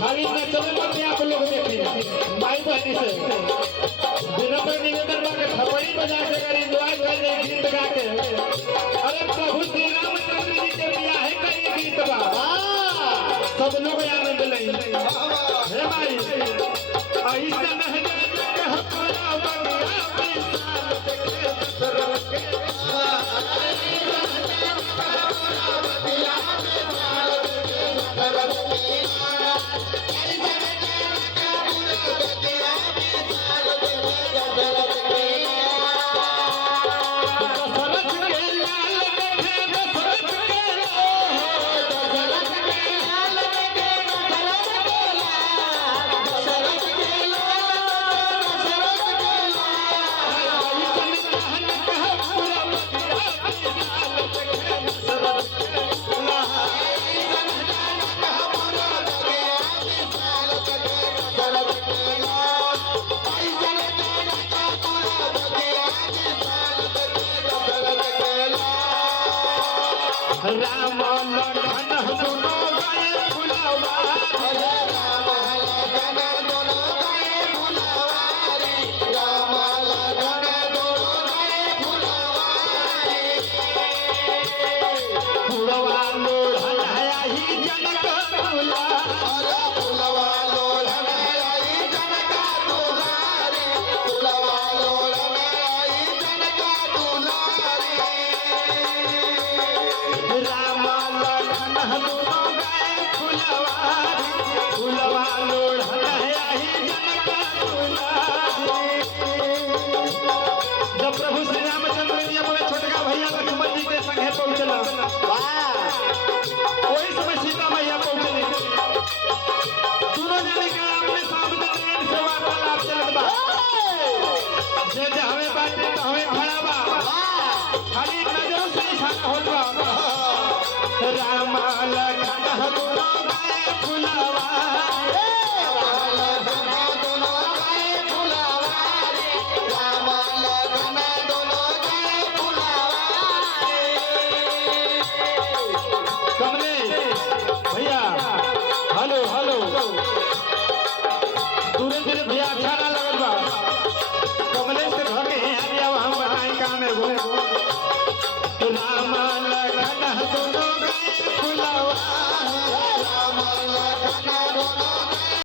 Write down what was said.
खाली नचले मत आप लोग देखिए माई बहनी से विनम्र निवेदन बा के थपड़ी बजा के अगर एंजॉय कर जाए गीत गा के अरे प्रभु श्री रामचंद्र जी के ब्याह का ये गीत बा सब लोग आनंद ले हे भाई ऐसा नहीं के हमारा बंगला विशाल देखे सरल के राम लखन दोनों गए फुलवा राम लखन दोनों गए फुलवा राम लखन दोनों गए फुलवा फुलवा लोढ़न है ही जनक दूल्हा फुलवा लोढ़न है ही जनक दूल्हा फुलवा लोढ़न है ही जनक दूल्हा राम लखन दोनों गए फुलवा फुलवा लोढ़न है ही जनक दूल्हा जब प्रभु श्री रामचंद्र जी अपने छोटका भैया लक्ष्मण जी के संगे पहुंचला वही समय सीता मैया पहुंचली दोनों जने के अपने सामने नयन से वार्तालाप चलत बा जे हमें बाटे तो हमें खड़ा बा खाली नजरों से इशारा होत बा राम लखन दोनों गए फुलवा राम लखन